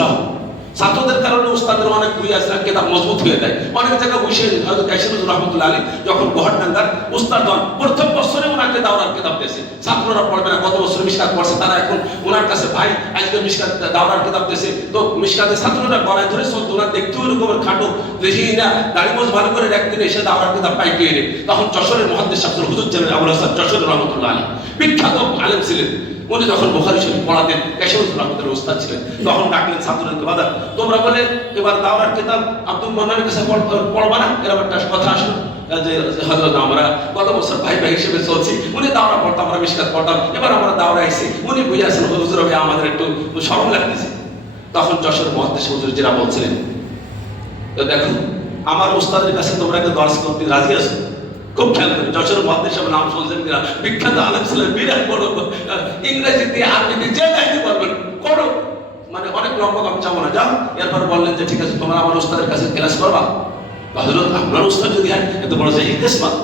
বিশ্রাম। ছাত্রদের কারণে উস্তাদের অনেক বই আছে কিতাব মজবুত হয়ে যায়। অনেক জায়গায় বসে হয়তো কাশিম রহমতুল্লাহ আলী যখন গহরডাঙ্গার উস্তাদগণ প্রথম বছরে ওনাকে দাওরার কিতাব দিয়েছে, ছাত্ররা পড়বে না, গত বছর মিশকাত পড়ছে, তারা এখন ওনার কাছে ভাই আজকে মিশকাত দাওরার কিতাব দিয়েছে। তো মিশকাতের ছাত্ররা গলায় ধরে চলতো, ওনার দেখতেও এরকমের খাটো, দেখি না দাড়ি মোজ ভালো করে একদিন এসে দাওরার কিতাব পাই পেয়ে রে। তখন যশোরের মুহাদ্দিস শাহ হুজুর ছিলেন আবুল হাসান যশোরের রহমতুল্লাহ আলী, বিখ্যাত আলেম ছিলেন। উনি যখন বুখারী শরীফ পড়াতেন, কাশিম রহমতুল্লাহ উস্তাদ ছিলেন, তখন ডাকলেন ছাত্রদেরকে, বাদা তোমরা বলে এবার দাওরার কিতাব আব্দুল মান্নানের কাছে পড়বা না? এরকম একটা কথা আসলো যে হযরত আমরা গত বছর ভাই ভাই হিসেবে চলছি, উনি দাওরা পড়তাম, আমরা মিশকাত পড়তাম, এবার আমরা দাওরা আইছি, উনি বুঝাছেন হুজুর হবে আমাদের একটু শরম লাগতেছে। তখন যশোরের মুহাদ্দিস হুজুর যারা বলছিলেন, তো দেখো আমার উস্তাদের কাছে তোমরা একটা দর্শ করতে রাজি আছো? খুব খেয়াল করে, যশোরের মুহাদ্দিস সাহেব নাম শুনছেন কিনা, বিখ্যাত আলেম ছিলেন, বিরাট বড়, ইংরেজিতে আরবিতে যে যাইতে পারবেন করো, মানে অনেক লম্বা কম চাবো না, যাও। এরপর বললেন যে ঠিক আছে তোমরা আমার উস্তাদের কাছে ক্লাস করবা। হযরত আপনার উস্তাদ যদি হয় এত বড় যে কিসমত,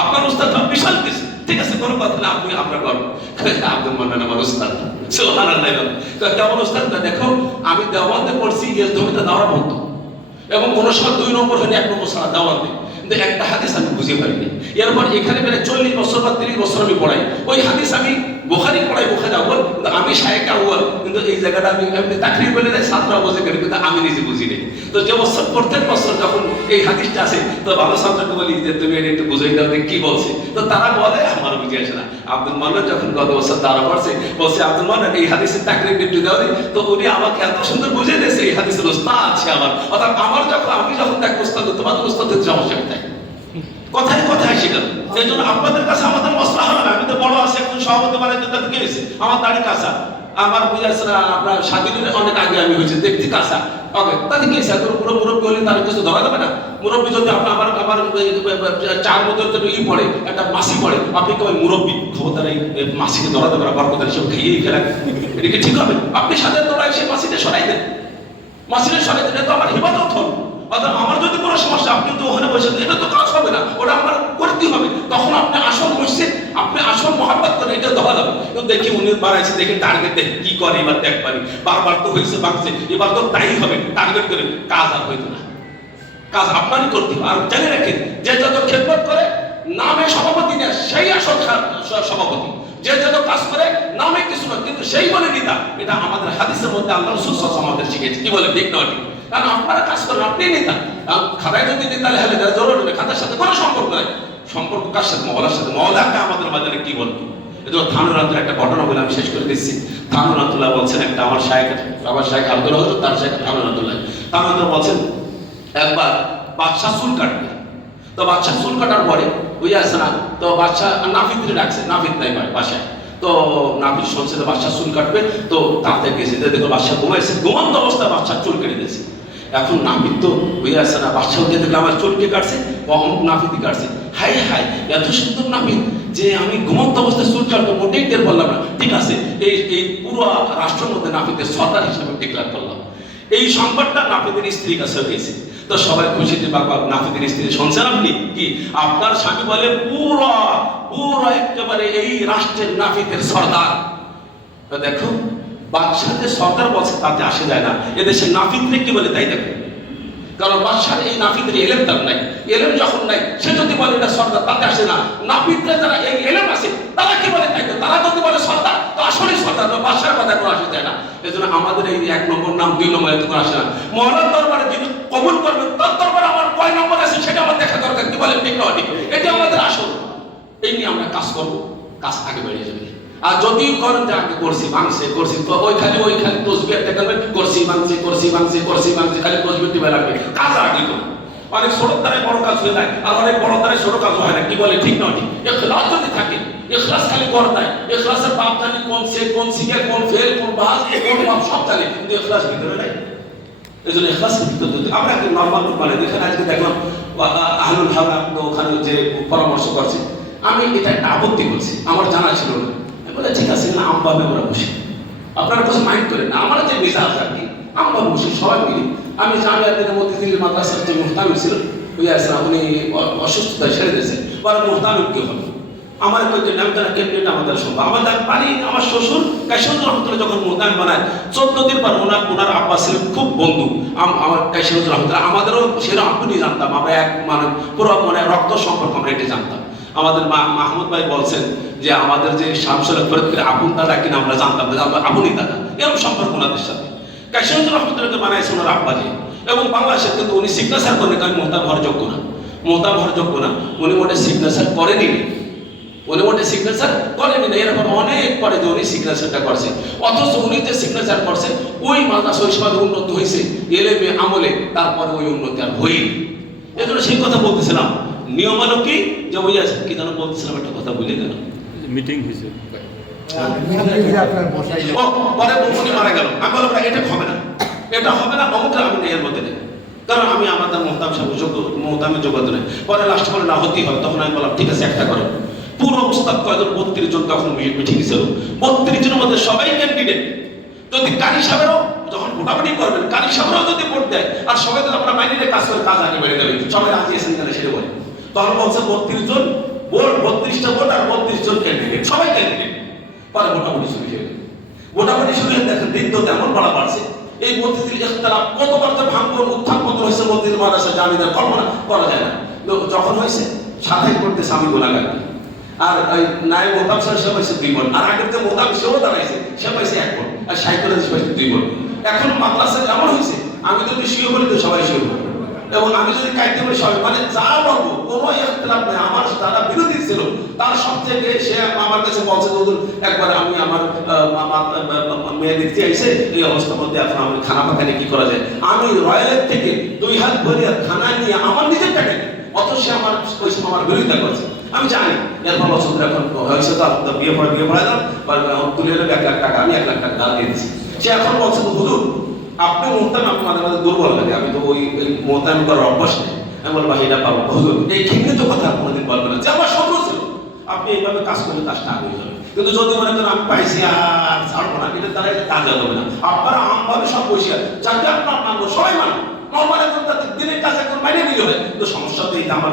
আপনার উস্তাদ বিশাল কিছু, ঠিক আছে কোনো কথা না, আপনি আপনার করবেন। আব্দুল মান্নান আমার উস্তাদ, সুবহানাল্লাহ। কেমন উস্তাদ? দেখো আমি দেওবন্দে পড়ছি, এর জমিতে দাওরা বলতো, এবং কোনো সময় 2 নম্বর হয়নি 1 নম্বর ছাড়া দেওয়াতে, কিন্তু একটা হাদিস আমি বুঝে পারিনি। এরপর এখানে প্রায় 40 বছর বা 30 বছর আমি পড়াই, ওই হাদিস আমি বুখারী পড়াই, বুখারী আউয়াল, কিন্তু আমি শায়েখ আউয়াল, কিন্তু এই জায়গাটা আমি তাকরীর বলে দেয়, ছাত্ররা বোঝে কেন, কিন্তু আমি নিজে বুঝি নেই। তো যে বছর প্রত্যেক বছর যখন এই হাদিসটা আছে, তো ভালো ছাত্রকে বলি যে তুমি এটা একটু বুঝাই দাও কি বলছে, তো তারা বলে আমার বুঝে আসে না। আব্দুল মান্নান যখন গত বছর দাঁড়া পড়ছে, বলছে আব্দুল মান্নান এই হাদিসের তাকরীর একটু দাও, তো উনি আমাকে এত সুন্দর বুঝিয়ে দিয়েছে এই হাদিসের উস্তাদ আছে আমার, অর্থাৎ আমার যখন আমি যখন দেখো উস্তাদ, তোমাদের উস্তাদের সমস্যা কোথায়? কথায় কথায় শেখানো। সেই জন্য আপনাদের কাছে আমাদের মশলা হবে না। আমি তো বড় আছে এখন সভাপতি বানাইতে, তাতে কি হয়েছে? আমার দাড়ি কাঁচা, আমার বুঝাচ্ছে না, আপনার স্বাধীনের অনেক আগে আমি হয়েছে, দেখছি কাঁচা, ওকে, তাতে কি হয়েছে? পুরো মুরব্বী হলে তার কিছু ধরা যাবে না? মুরব্বী যদি আপনার আমার আমার চার মধ্যে ই পড়ে, একটা মাসি পড়ে, আপনি কেমন মুরব্বী ক্ষমতার এই মাসিকে ধরা দেবে না, বরকতার সব খেয়েই ফেলা, এটা কি ঠিক হবে? আপনি সাথে তোরা সেই মাসিটা সরাই দেন, মাসিটা সরাই দিলে তো আমার হিফাজত হল। অর্থাৎ আমার যদি কোনো সমস্যা, আপনি তো ওখানে বসে, এটা তো কাজ হবে না, ওটা আমার করতেই হবে। তখন আপনি আসল মসজিদ, আপনি আসল মহাব্বত করেন, এটা ধরা যাবে। কিন্তু দেখি উনি বাড়াইছে, দেখি টার্গেট দেখি কি করে, এবার দেখবানি বারবার তো হয়েছে বাংছে, এবার তো তাই হবে, টার্গেট করে কাজ আর হইতো না। কাজ আপনারই করতে হবে। আর জেনে রাখেন, যে যত খেদমত করে নামে সভাপতি না, সেই আসল সভাপতি। যে যত কাজ করে নামে কিছু না, কিন্তু সেই বলে নেতা। এটা আমাদের হাদিসের মধ্যে আল্লাহ রাসূল সাল্লাল্লাহু আলাইহি ওয়াসাল্লাম আমাদের শিখিয়েছে। কি বলে ঠিক না ঠিক? কারণ আপনারা কাজ করেন, আপনি নেতা। খাতায় যদি নেতা লেখা দেয় জরুরি নেই, খাতার সাথে কোনো সম্পর্ক নাই। সম্পর্ক কার সাথে? মওলার সাথে। মওলাকে আমাদের বাজারে কি বলবো? এটা থানুর আব্দুল একটা ঘটনা বলে আমি শেষ করে দিচ্ছি। থানুর আব্দুল্লাহ বলছেন, একটা আমার শায়েখ, আমার শায়েখ আব্দুল হযরত, তার শায়েখ থানুর আব্দুল্লাহ। থানুর আব্দুল্লাহ বলছেন একবার বাদশা চুল কাটবে, তো বাদশা চুল কাটার পরে বুঝে আসছে না, তো বাদশা নাফিদরে ডাকছে, নাফিদ নাই বাসায়, তো নাফিদ শুনছে তো বাদশা চুল কাটবে, তো তাতে গেছে, দেখো বাদশা ঘুমাইছে, ঘুমন্ত অবস্থায় বাদশা চুল কেটে দিয়েছে। এখন নাফিদ তো বুঝে আসছে না, বাদশাকে দেখলে আমার চুল কে কাটছে, অমুক নাফিদই কাটছে। হাই হাই, এত সুন্দর নাফিদ যে আমি ঘুমন্ত অবস্থায় চুল কাটবো, মোটেই টের পারলাম না। ঠিক আছে, এই পুরো রাষ্ট্রের মধ্যে নাফিদের সরদার হিসাবে ডিক্লেয়ার করলাম। এই সংবাদটা নাফিদের স্ত্রীর কাছে গেছে, তো সবাই খুশিতে বাবা, নাফিদের স্ত্রী শুনছেন আপনি কি আপনার স্বামী বলে পুরো পুরো একেবারে এই রাষ্ট্রের নাফিদের সরদার। তো দেখো বাদশাহের সরদার বলছে তাতে আসে যায় না, এদেশের নাফিদরে কি বলে তাই দেখো। কারণ বাদশার এই নাফিদের এলেম তার নাই, এলেম যখন নাই সে যদি বলে এটা সরদার তাতে আসে না। নাফিদরা যারা এই এলেম আছে তারা কি বলে তাই, তারা যদি বলে সরদার তো আসলেই সরদার, তো বাদশার কথা কোনো আসে যায় না। এই জন্য আমাদের এই 1 নম্বর নাম 2 নম্বর এত করে আসে না। মওলার দরবারে যিনি কবুল করবেন তার দরবারে আমার কয় নম্বর আছে সেটা আমার দেখা দরকার। কি বলেন ঠিক না ঠিক? এটা আমাদের আসল। এই নিয়ে আমরা কাজ করবো, কাজ আগে বেরিয়ে যাবে। আর যদি করেন যে আগে করছি ভাঙছে করছি, তো ওই খালি তসবিহ একটা করবেন, করছি ভাঙছে খালি তসবিহ দিবে লাগবে, কাজ আগে করবেন। অনেক ছোট দ্বারাই বড় কাজ হয়ে যায়, আর অনেক বড় দ্বারাই ছোট কাজ হয় না। কি বলে ঠিক না ঠিক? ইখলাস যদি থাকে, ইখলাস খালি কর নাই, ইখলাসের বাপ জানি কোন সে, কোন সিগা, কোন ফেল, কোন বাস, কোন বাপ সব জানে, কিন্তু ইখলাস ভিতরে নাই। এই জন্য ইখলাসের ভিতরে যদি আমরা একটা নর্মাল মানে দেখেন, আজকে দেখলাম আহলুল হাওয়া ওখানে যে পরামর্শ করছে, আমি এটা একটা আপত্তি করছি, আমার জানা ছিল না। বলে ঠিক আছে না, আমভাবে আমরা বসি, আপনারা কিছু মাইন্ড করেন না। আমার যে মেজাজ আর কি, আমরা বসি সবাই মিলি। আমি জামিয়ার দিনে মতিঝিল মাদ্রাসার যে মুহতামিম ছিল, বুঝে আসলাম উনি অসুস্থতায় সেরে দিয়েছেন, বলে মুহতামিম কি হবে? আমার কয়েকজন নাম তারা ক্যান্ডিডেট আমাদের সম্ভব, আমাদের পারি। আমার শ্বশুর কাশিম রহমতুল্লাহ যখন মুহতামিম বানায় 14 দিন পর ওনার আব্বা আব্বাস ছিলেন খুব বন্ধু। আমার কাইসার হুজুর রহমতুল্লাহ আমাদেরও সেরকম আপনি জানতাম, আমরা এক মানে পুরো মানে রক্ত সম্পর্ক আমরা এটা জানতাম। আমাদের মাহমুদ ভাই বলছেন যে আমাদের যে শামসুল ফরিদপুর আপন দাদা কিনা আমরা জানতাম যে আপনি দাদা, এরকম সম্পর্ক ওনাদের সাথে। কাইসার হুজুর রহমতুল্লাহকে বানাইছে ওনার আব্বাজি। এবং বাংলাদেশের কিন্তু উনি সিগনেচার করেন, কারণ মোহতাব হওয়ার যোগ্য না, মোহতাব হওয়ার যোগ্য না, উনি মোটে সিগনেচার করেনি, উনি মোটে সিগনেচার করেনি না। এরকম অনেক পরে যে উনি সিগনেচারটা করছে, অথচ উনি যে সিগনেচার করছে ওই মাদ্রাসা ওই সময় উন্নত হয়েছে এলেমে আমলে, তারপরে ওই উন্নতি আর হয়নি। এই জন্য সেই কথা বলতেছিলাম, নিয়ম হলো কি যে ওই আছে কি যেন বলতেছিলাম, একটা কথা বলে গেল, মিটিং হয়েছে পরে উনি মারা গেল। আমি বললাম এটা হবে না, এটা হবে না, অমুকটা আমি এর মধ্যে নেই, কারণ আমি আমাদের মোহতাব সাহেব মোহতামের যোগ্যতা নেই। পরে লাস্ট বলে না হতেই হয়, তখন আমি বললাম ঠিক আছে একটা করো। পুরো উস্তাদ কয়জন 32 জন তখন মিটিং ছিল, 32 জনের মধ্যে সবাই ক্যান্ডিডেট। যদি কারি সাহেবেরও যখন ভোটাভুটি করবেন, কারি সাহেবেরও যদি ভোট দেয় আর সবাই যদি আপনারা মাইনে কাজ করে কাজ আগে বেড়ে দেবে, সবাই রাজি আছেন কেন সেটা বলে। তখন বলছে 32 জন ভোট, 32টা ভোট আর 32 জন ক্যান্ডিডেট, সবাই ক্যান্ডিডেট। পরে ভোটাভুটি শুরু হয়ে গেল। ভোটাভুটি শুরু হয়ে দেখেন দিন তো তেমন বলা পারছে। এই মসজিদের ইখতিলাফ কতবার যে ভাঙন উত্থান পতন হয়েছে মসজিদের মাদ্রাসা জামিদের কল্পনা করা যায় না। যখন হয়েছে 27 করতে স্বামী গোলাগার, আর ওই নায়েব মোহতাব সাহেব সে পাইছে 2 ভোট, আর আগের যে মোহতাব সেও দাঁড়াইছে সে পাইছে 1 ভোট, আর সাইকুলের পাইছে 2 ভোট। এখন মাদ্রাসা এমন হয়েছে আমি যদি শুয়ে বলি তো সবাই শুয়ে বলবে, এবং আমি যদি কাইতে বলি সবাই, মানে যা বলবো কোনো ইখতিলাফ নেই। আমার যারা বিরোধী ছিল তার সব থেকে সে আমার কাছে বলছে হুজুর একবার আমি আমার মেয়ে দেখতে আইছে এই অবস্থার মধ্যে এখন আমি খানা পাকানে কি করা যায়, আমি রয়্যালের থেকে 2 হাত ভরিয়া খানা নিয়ে আমার নিজের টাকা, অথচ সে আমার ওই সময় আমার বিরোধিতা করছে। আমি জানি এরপর বছর এখন হয়েছে তো বিয়ে পড়ায় দাও তুলে নেবে 1 লাখ টাকা, আমি 1 লাখ টাকা দিয়ে দিচ্ছি। সে এখন বলছে হুজুর আপনি মোহতাম আপনি মাঝে মাঝে দুর্বল লাগে, আমি তো ওই মোহতাম করার অভ্যাস নেই। আমি বলবো এটা পাবো হুজুর, এই ঘৃণিত কথা কোনোদিন বলবে না যে আমার শত্রু ছিল, আপনি এইভাবে কাজ করলে কাজটা আগে হয়ে যাবে। কিন্তু যদি মনে করেন আমি পাইছি আর ছাড়বো না, এটার দ্বারা কাজ হবে না। আপনারা আমভাবে সব বসিয়া যাকে আপনার মানবো সবাই মানবো, নর্মাল এখন তাদের দিনের কাজ এখন বাইরে নিয়ে হয়, কিন্তু সমস্যা তো এইটা আমার